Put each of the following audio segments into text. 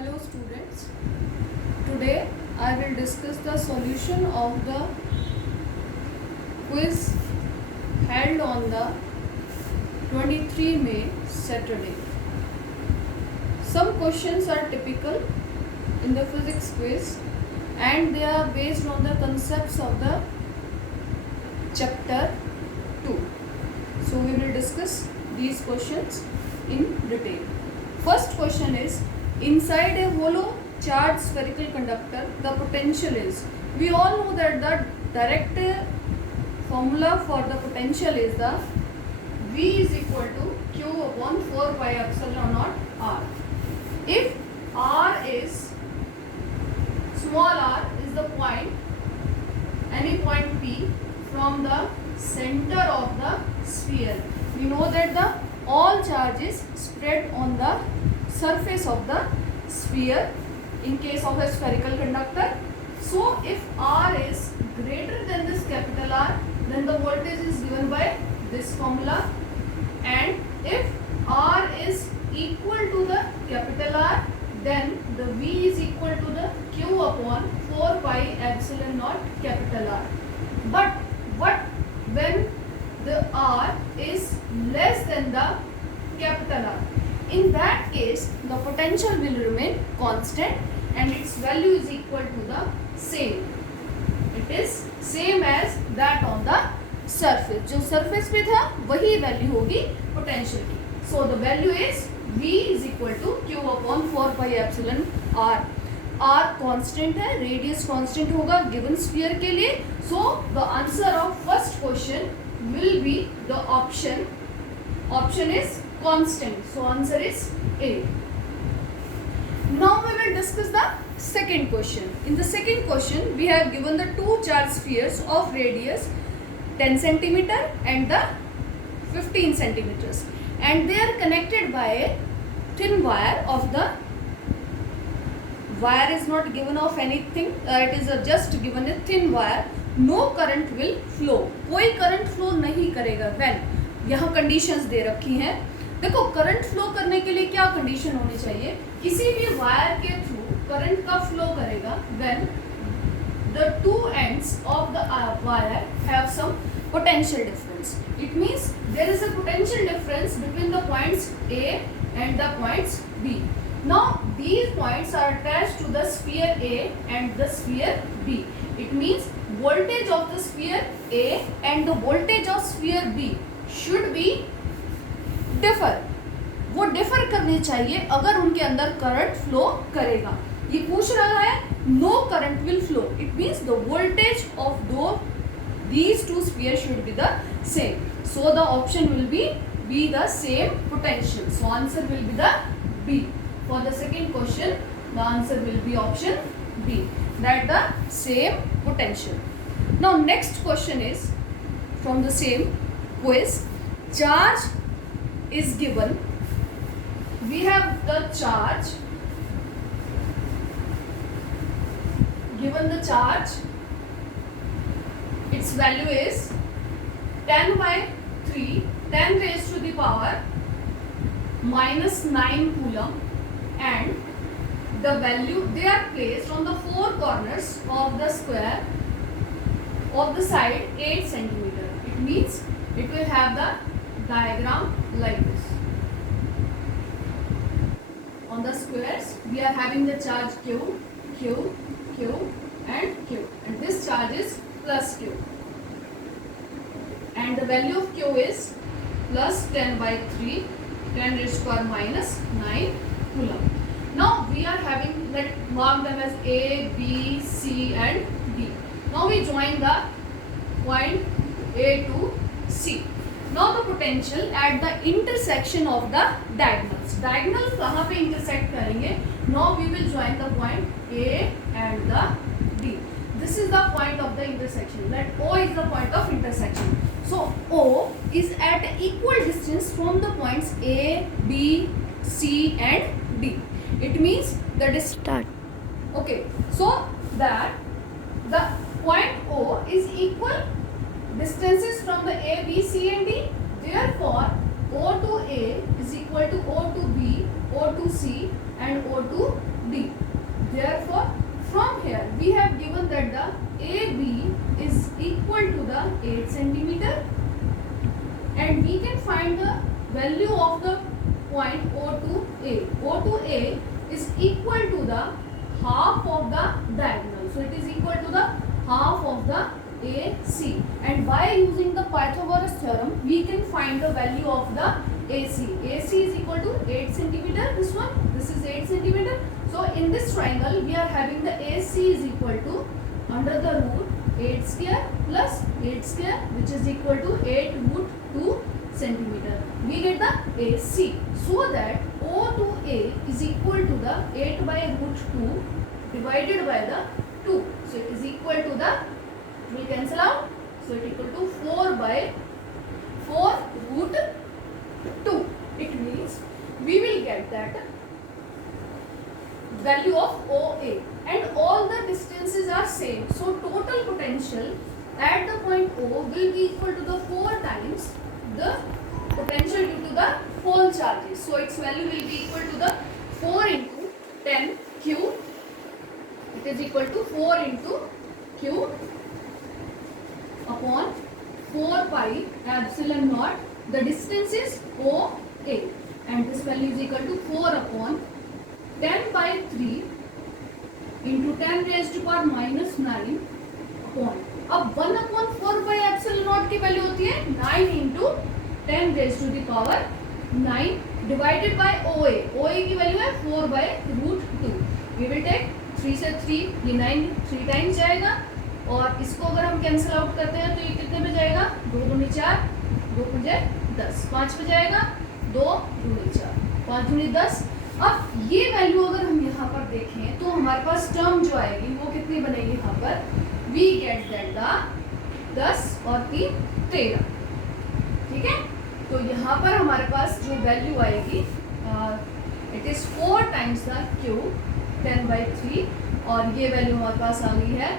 Hello students, today I will discuss the solution of the quiz held on the 23 May Saturday. Some questions are typical in the physics quiz and they are based on the concepts of the chapter 2. So we will discuss these questions in detail. First question is, inside a hollow charged spherical conductor, the potential is. We all know that the direct formula for the potential is the V is equal to Q upon 4 pi epsilon naught R. If R is, small r is the point, any point P from the center of the sphere. We know that the all charge is spread on the surface of the sphere in case of a spherical conductor. So if R is greater than this capital R, then the voltage is given by this formula, and if R is equal to the capital R, then the V is equal to the Q upon 4 pi epsilon naught capital R. But what when the R is less than the capital R? In that case, the potential will remain constant and its value is equal to the same. It is same as that on the surface. जो surface पे था वही value होगी potential की. So the value is V is equal to Q upon 4 pi epsilon R. R constant है, radius constant होगा given sphere के लिए. So the answer of first question will be the option. Option is constant. So answer is A. Now we will discuss the second question. In the second question, we have given the two charged spheres of radius 10 centimeter and the 15 centimeters, and they are connected by a thin wire of the wire is not given of anything. It is just given a thin wire. No current will flow. कोई current flow नहीं करेगा. When यहाँ conditions दे रखी हैं. देखो current flow करने के लिए क्या कंडीशन होनी चाहिए? किसी भी वायर के थ्रू करंट का फ्लो करेगा when the two ends of the wire have some potential difference. It means there is a potential difference between the points A and the points B. Now these points are attached to the sphere A and the sphere B. It means voltage of the sphere A and the voltage of sphere B should be differ. वो differ करने चाहिए अगर उनके अंदर current flow करेगा. ये पूछ रहा है no current will flow. It means the voltage of these two spheres should be the same. So the option will be the same potential. So answer will be the B. For the second question, the answer will be option B, that the same potential. Now next question is from the same quiz. Charge is given. We have the charge, given the charge, its value is 10 by 3, 10 raised to the power minus 9 coulomb, and the value, they are placed on the four corners of the square of the side 8 centimeter. It means it will have the diagram like this. On the squares we are having the charge Q, Q, Q and Q, and this charge is plus Q, and the value of Q is plus 10 by 3, 10 raised to power minus 9 coulomb. Now we are having, let mark them as A, B, C and D. Now we join the point A to C. Now the potential at the intersection of the diagonals. Diagonals कहाँ पे intersect करेंगे? Now we will join the point A and the D. This is the point of the intersection. That O is the point of intersection. So O is at equal distance from the points A, B, C and D. It means the distance. Okay. So that the point O is equal distances from the A, B, C and D. Therefore, O to A is equal to O to B, O to C and O to D. find the value of the point O to A. O to A is equal to the half of the diagonal. So it is equal to the half of the AC. And by using the Pythagoras theorem, we can find the value of the AC. AC is equal to 8 centimeter. This one, this is 8 centimeter. So in this triangle, we are having the AC is equal to under the root 8 square plus 8 square, which is equal to 8 root 2 centimeter. We get the AC. So that O to A is equal to the 8 by root 2 divided by the 2. So it is equal to the, will cancel out. So it is equal to 4 by 4 root 2. It means we will get that value of OA, and all the distances are same. So total potential at the point O will be equal to the 4 times the potential due to the pole charges. So its value will be equal to the 4 into 10 Q. It is equal to 4 into Q upon 4 pi epsilon naught. The distance is OA, and this value is equal to 4 upon 10 by 3 into 10 raised to power minus 9 upon, अब 1 upon 4 by epsilon naught की value होती है 9 into 10 raised to the power 9 divided by OA. OA की value है 4 by root 2. We will take 3 से 3, ये 9 3 times जाएगा, और इसको अगर हम कैंसिल आउट करते हैं तो ये कितने में जाएगा, 2 दूनी 4, 2 पंजे 10, 5 पे जाएगा, 2 दूनी 4, 5 दूनी 10. अब ये वैल्यू अगर हम यहाँ पर देखें तो हमारे पास टर्म जो आएगी वो कितनी बनेगी, यहाँ पर वी गेट दैट द 10 और 3 13. ठीक है, तो यहाँ पर हमारे पास जो वैल्यू आएगी it is 4 times the Q 10 by 3, और ये वैल्यू हमारे पास आ गई है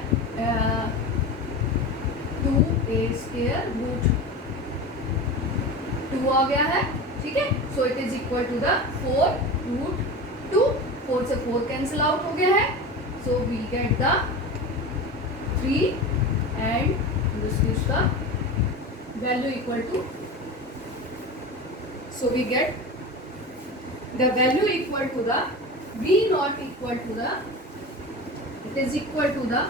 2a square root 2 आ गया है. ठीक है, so it is equal to the 4 root 2. 4 से 4 कैंसिल आउट हो गया है, so we get the 3 and this is the value equal to, so we get the value equal to the v naught equal to the, it is equal to the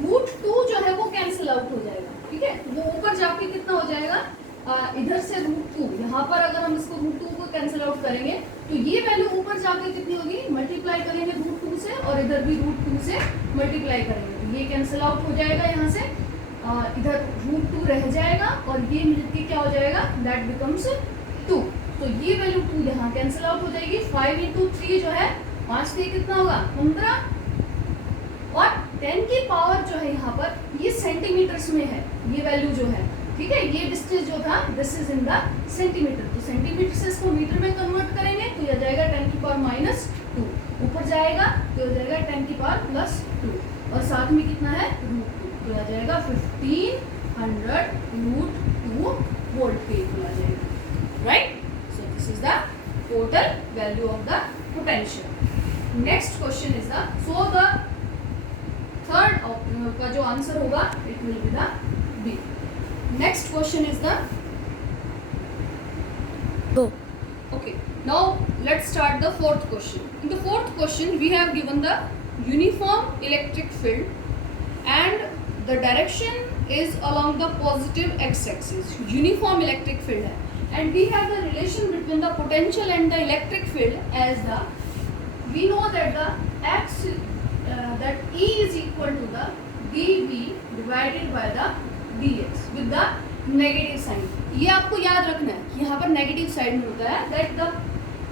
root 2 जो है वो cancel out हो जाएगा. ठीक है, वो ऊपर जाके कितना हो जाएगा, इधर से रूट 2, यहाँ पर अगर हम इसको रूट 2 को कैंसिल आउट करेंगे तो ये वैल्यू ऊपर जाके कितनी होगी, मल्टीप्लाई करेंगे रूट 2 से, और इधर भी रूट 2 से मल्टीप्लाई करेंगे तो ये कैंसिल आउट हो जाएगा. यहाँ से इधर रूट 2 रह जाएगा और ये मिलके क्या हो जाएगा, दैट बिकम्स 2. तो ये वैल्यू 2 यहाँ कैंसिल आउट हो जाएगी. 5 into 3 जो है 5 से कितना होगा 15, और 10 की पावर जो है यहाँ पर ये सेंटीमीटर्स में है ये वैल्यू जो है. ठीक है, ये डिस्टेंस जो था this is in the centimetre, तो सेंटीमीटर से इसको मीटर में कन्वर्ट करेंगे तो यह जाएगा 10 की पावर माइनस 2, ऊपर जाएगा तो यह जाएगा 10 की पावर प्लस 2, और साथ में कितना है रूट 2, तो यह जाएगा 1500 रूट 2 वोल्ट के इक्वल आ जाएगा. Right, so this is the total value of the potential. Next question is the, so the third का जो आंसर होगा it will be the B. Next question is the go. Okay, now let's start the fourth question. In the fourth question we have given the uniform electric field and the direction is along the positive x-axis. Uniform electric field है, and we have the relation between the potential and the electric field as the, we know that the x that E is equal to the dV divided by the dx with the negative sign. ये आपको याद रखना है, यहाँ पर negative side में होता है that the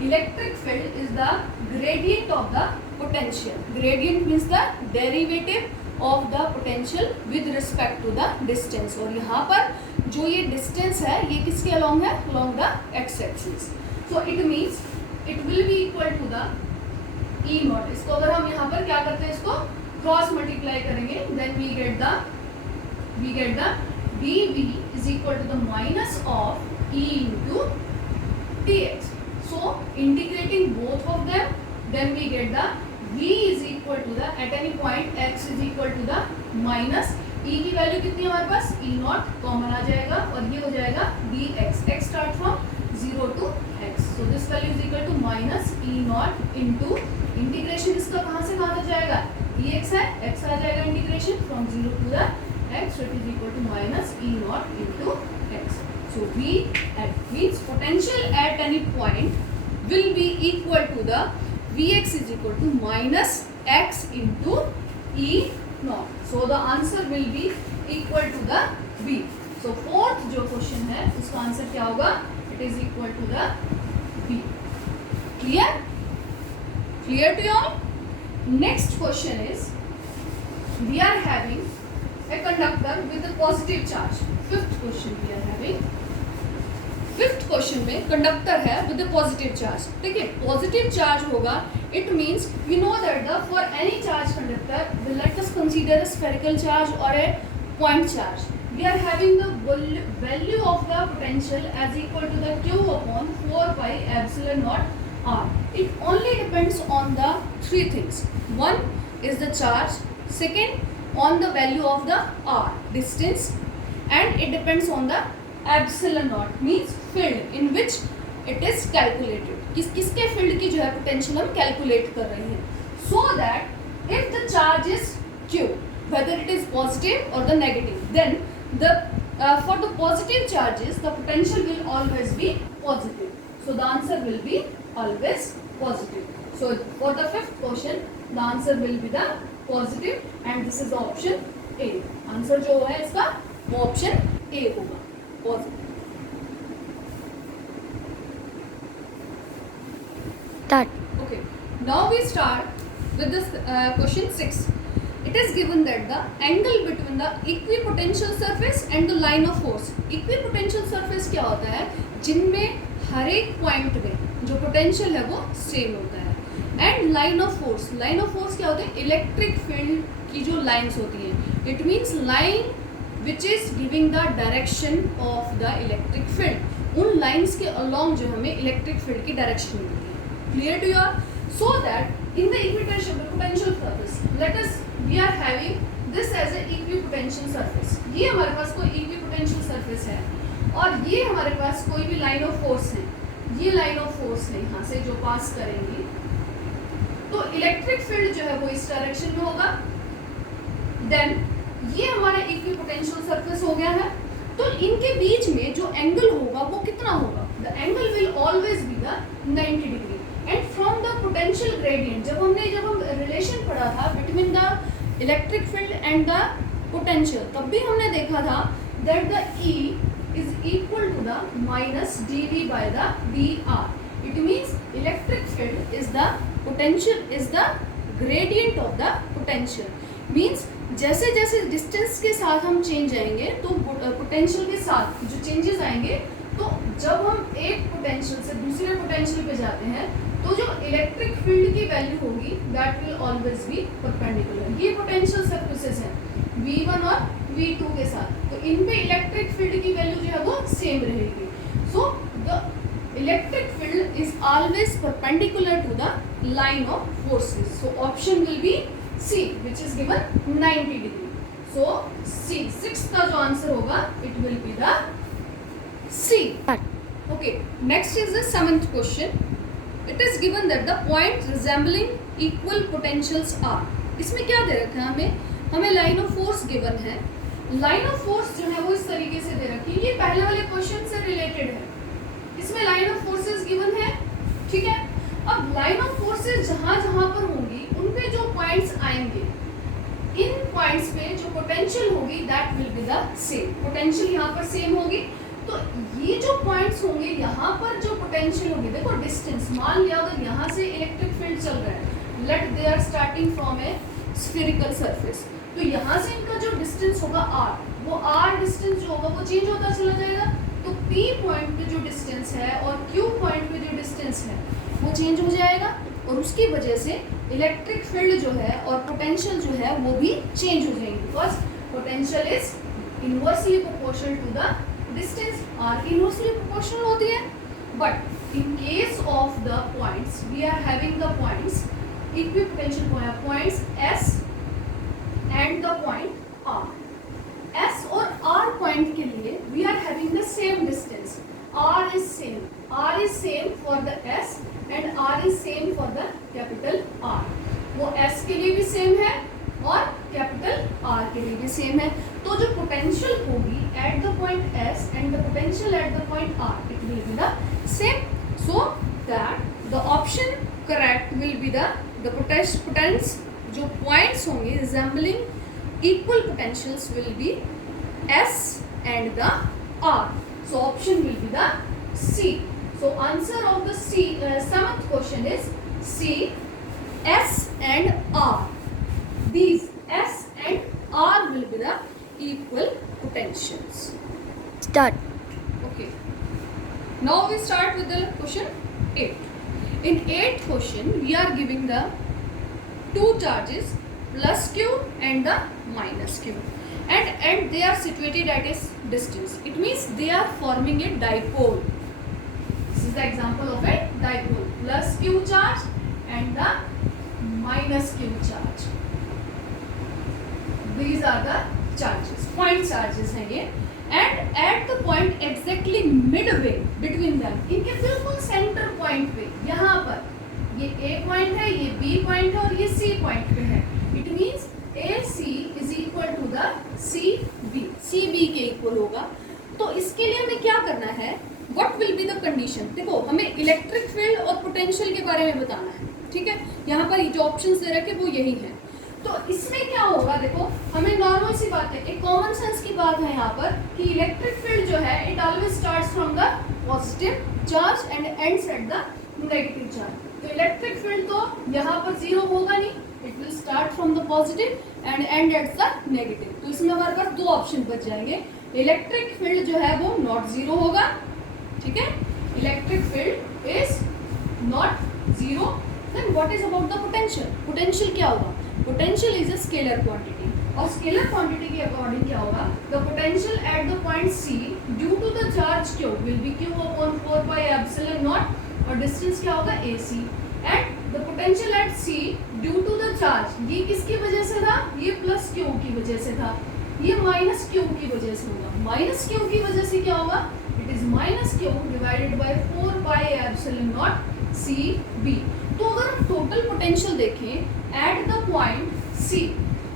electric field is the gradient of the potential. Gradient means the derivative of the potential with respect to the distance. और यहाँ पर जो ये distance है ये किसके along है, along the x-axis. So it means it will be equal to the E naught. इसको अगर हम यहाँ पर क्या करते हैं, इसको क्रॉस मल्टीप्लाई करेंगे then we get the dV is equal to the minus of E into dx. So integrating both of them, then we get the V is equal to the, at any point x is equal to the minus ई की value कितनी है हमारे पास, ई not common आ जाएगा और ये हो जाएगा d x, x start from 0 to x, so this value is equal to minus e naught into integration इसका कहाँ से कहाँ तक जाएगा, ई एक्स है, एक्स आ जाएगा integration from 0 to the x, so it is equal to minus e naught into x. So v at means potential at any point will be equal to the vx is equal to minus x into e naught. So the answer will be equal to the v. So fourth जो question है उसका answer क्या होगा, it is equal to the v. Clear? Clear to you all? Next question is we are having a conductor with a positive charge. Fifth question we are having. Fifth question में conductor है with positive charge. ठीक है, positive charge होगा, it means we know that the for any charge conductor let us consider a spherical charge और a point charge. We are having the value of the potential as equal to the q upon 4 pi epsilon naught r. It only depends on the three things. One is the charge, second on the value of the r distance, and it depends on the epsilon naught means field in which it is calculated. किसके field की जो है potential हम calculate कर रहे हैं. So that if the charge is q, whether it is positive or the negative, then the for the positive charges the potential will always be positive. So the answer will be always positive. So for the fifth question the answer will be the positive and this is the option A. Answer जो है इसका वो option A होगा, positive. Start. Okay, now we start with this question 6. It is given that the angle between the equipotential surface and the line of force. Equipotential surface क्या होता है, जिनमें हर एक पॉइंट में जो पोटेंशियल है वो सेम होता है. And line of force, line of force क्या होता है, इलेक्ट्रिक फील्ड की जो लाइंस होती हैं. It means line which is giving the direction of the electric field. उन लाइंस के अलोंग जो हमें इलेक्ट्रिक फील्ड की डायरेक्शन मिलती है. Clear to you all? So that in the equipotential surface, let us we are having this as a equipotential surface. ये हमारे पास कोई equipotential surface है और ये हमारे पास कोई भी लाइन ऑफ फोर्स है. ये लाइन ऑफ फोर्स है यहाँ से जो पास करेंगी, तो इलेक्ट्रिक फील्ड जो है वो इस डायरेक्शन में होगा. देन ये हमारा इक्विपोटेंशियल सरफेस हो गया है. तो इनके बीच में जो एंगल होगा वो कितना होगा, the angle will always be the 90 degree. And from the potential gradient, जब हम रिलेशन पढ़ा था between the electric field and the potential, तब भी हमने देखा था that the E is equal to the minus dV by the dr. It means electric field is the potential is the gradient of the potential. Means जैसे जैसे distance के साथ हम चेंज आएंगे तो पोटेंशियल के साथ जो चेंजेस आएंगे, तो जब हम एक पोटेंशियल से दूसरे पोटेंशियल पे जाते हैं तो जो इलेक्ट्रिक फील्ड की वैल्यू होगी that will always be perpendicular. ये पोटेंशियल सरफेसेस हैं V1 और V2 के साथ, तो इन पे इलेक्ट्रिक फील्ड की वैल्यू जो है वो सेम रहेगी. So the electric field is always perpendicular to the line of forces. So option will be C, which is given 90 degree. So C, sixth का जो आंसर होगा it will be the C. Okay, next is the seventh question. It is given that the point resembling equal potentials are. इसमें क्या दे रखा है हमें line of force given है. Line of force जो है वो इस तरीके से दे रखी है, ये पहले वाले क्वेश्चन से रिलेटेड है. इसमें लाइन ऑफ फोर्सेस गिवन है, ठीक है. अब लाइन ऑफ फोर्सेस जहाँ जहाँ पर होंगी उन पे जो पॉइंट्स आएंगे, इन पॉइंट्स पे जो पोटेंशियल होगी that will be the same. Potential यहाँ पर सेम होगी, तो ये जो पॉइंट्स होंगे यहाँ पर जो पोटेंशियल होगी, देखो डिस्टेंस मान लिया अगर यहाँ से इलेक्ट्रिक फील्ड चल रहा है, let they are starting from a spherical surface, तो यहाँ से इनका जो डिस्टेंस होगा r, वो r डिस्टेंस जो होगा वो चेंज होता चला जाएगा. तो P पॉइंट पे जो डिस्टेंस है और Q पॉइंट पे जो डिस्टेंस है वो चेंज हो जाएगा, और उसकी वजह से इलेक्ट्रिक फील्ड जो है और पोटेंशियल जो है वो भी चेंज हो जाएंगे. Because potential is inversely proportional to the distance, r inversely proportional होती है. But in case of the points we are having the points equipotential points S and the point R. point के लिए we are having the same distance. R is same. R is same for the S and R is same for the capital R. वो S के लिए भी same है और capital R के लिए भी सेम है. तो जो पोटेंशियल होगी at the point S and the potential at the point R, it will be the same. So that the option correct will be the potence जो points होंगे resembling equal potentials will be S and the R. So option will be the C. So answer of the seventh question is C, S and R. These S and R will be the equal potentials. Start. Okay. Now we start with the question 8. In 8th question, we are giving the two charges plus Q and the minus Q. And they are situated at a distance. It means they are forming a dipole. This is the example of a dipole. Plus Q charge and the minus Q charge. These are the charges. Point charges हैं ये. And at the point exactly midway between them, इनके बिल्कुल center point पे, यहाँ पर ये A point है, ये B point है और ये C point पे है. It means AC is equal to the CB. CB के इक्वल होगा. तो इसके लिए हमें क्या करना है? What will be the condition? देखो हमें इलेक्ट्रिक फील्ड और पोटेंशियल के बारे में बताना है. ठीक है, यहाँ पर जो ऑप्शंस दे रखे वो यही है. तो इसमें क्या होगा, देखो हमें नॉर्मल सी बात है, एक कॉमन सेंस की बात है यहाँ पर कि इलेक्ट्रिक फील्ड जो है it always starts from the positive charge and ends at the negative charge. तो इलेक्ट्रिक फील्ड तो यहाँ पर जीरो होगा नहीं, it will start from the positive and and at the negative. तो इसमें हमारे पास दो ऑप्शन बच जाएंगे. इलेक्ट्रिक फील्ड जो है वो नॉट जीरो होगा. ठीक है, electric field is not zero. Then what is about the potential? Potential क्या होगा? Potential is a scalar quantity. और scalar quantity के अकॉर्डिंग क्या होगा? The potential at the point C due to the charge Q will be Q upon 4 pi epsilon naught और distance क्या होगा? AC. And the potential at C due to the charge, ये किसकी वजह से था? ये प्लस Q की वजह से था. ये माइनस Q की वजह से होगा. माइनस Q की वजह से क्या होगा? It is minus Q divided by 4 pi epsilon naught CB. तो अगर हम टोटल पोटेंशियल देखें at the point C,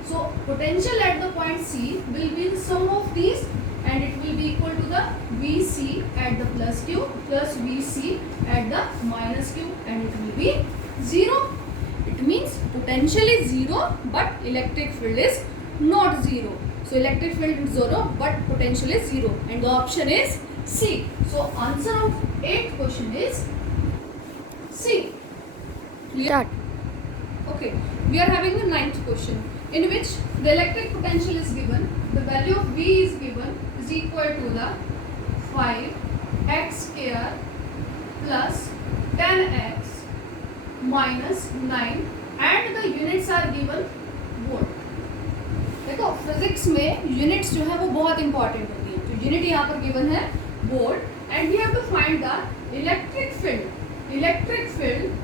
so potential at the point C will be the sum of these and it will be equal to the VC at the plus Q plus VC at the minus Q and it will be 0. It means potential is 0 but electric field is not 0. So electric field is 0 but potential is 0 and the option is C. So answer of 8th question is C. Start. Okay, we are having the 9th question in which the electric potential is given, the value of V is given is equal to the 5x square plus 10x minus 9 and the units are given volt. देखो physics में units जो है वो बहुत important होती है. तो unit यहाँ पर गिवन है volt and we have to find the electric field. Electric field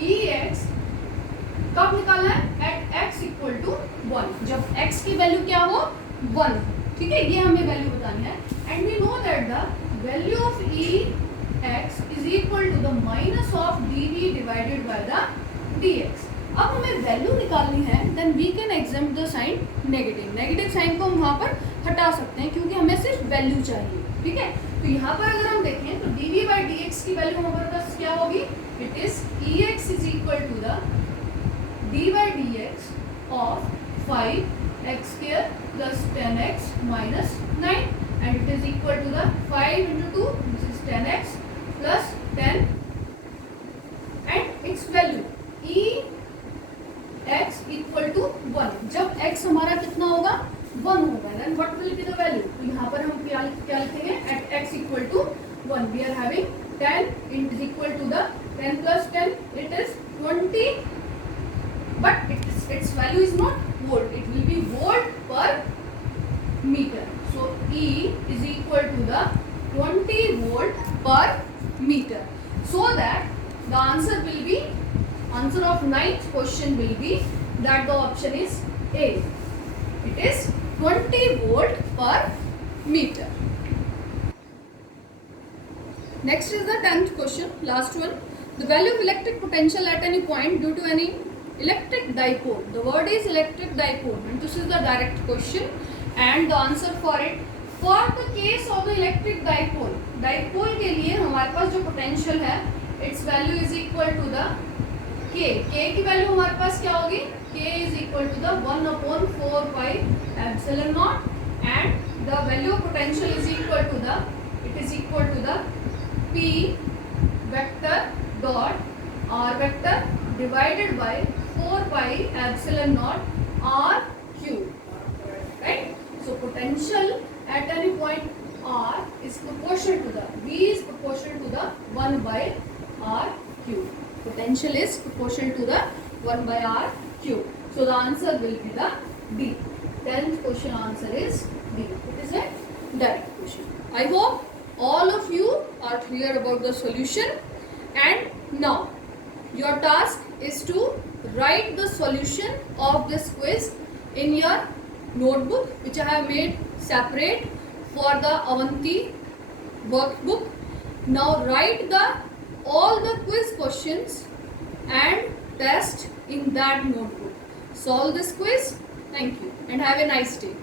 Ex कब निकालना है? एट x इक्वल टू 1, जब x की वैल्यू क्या हो? 1. ठीक है, ये हमें वैल्यू बतानी है and we know that the value of Ex is equal to the minus of dV divided by the dx. अब हमें वैल्यू निकालनी है then we can exempt the sign negative. Negative sign को हम वहाँ पर हटा सकते हैं क्योंकि हमें सिर्फ वैल्यू चाहिए. ठीक है, तो यहाँ पर अगर हम देखें तो dV बाई dx की वैल्यू हमारे पास क्या होगी? It is Ex is equal to the d by dx of 5x square plus 10x minus 9 and it is equal to the 5 into 2, this is 10x plus 10 and its value E x equal to 1. जब x हमारा कितना होगा? 1 होगा. then what will be the value? तो यहाँ पर हम क्या लिखेंगे? at x equal to 1 we are having 10 it is equal to the 10 plus 10 it is 20 but its value is not volt, it will be volt per meter. So E is equal to the 20 volt per meter. So that the answer will be, answer of 9th question will be that the option is A. It is 20 volt per meter. Next is the 10th question, last one. The value of electric potential at any point due to any electric dipole. The word is electric dipole and this is the direct question and the answer for it. For the case of the electric dipole, dipole के लिए हमारे पास जो potential है, its value is equal to the k. K की value हमारे पास क्या होगी? K is equal to the 1/4 pi epsilon naught and the value of potential is equal to the, it is equal to the P vector dot R vector divided by 4 pi epsilon naught R cube. Right? So potential at any point R is proportional to the, V is proportional to the 1 by R cube. Potential is proportional to the 1 by R cube. So the answer will be the D. 10th question answer is D. It is a direct question. I hope all of you are clear about the solution, and now your task is to write the solution of this quiz in your notebook which I have made separate for the Avanti workbook. Now write all the quiz questions and test in that notebook. Solve this quiz. Thank you and have a nice day.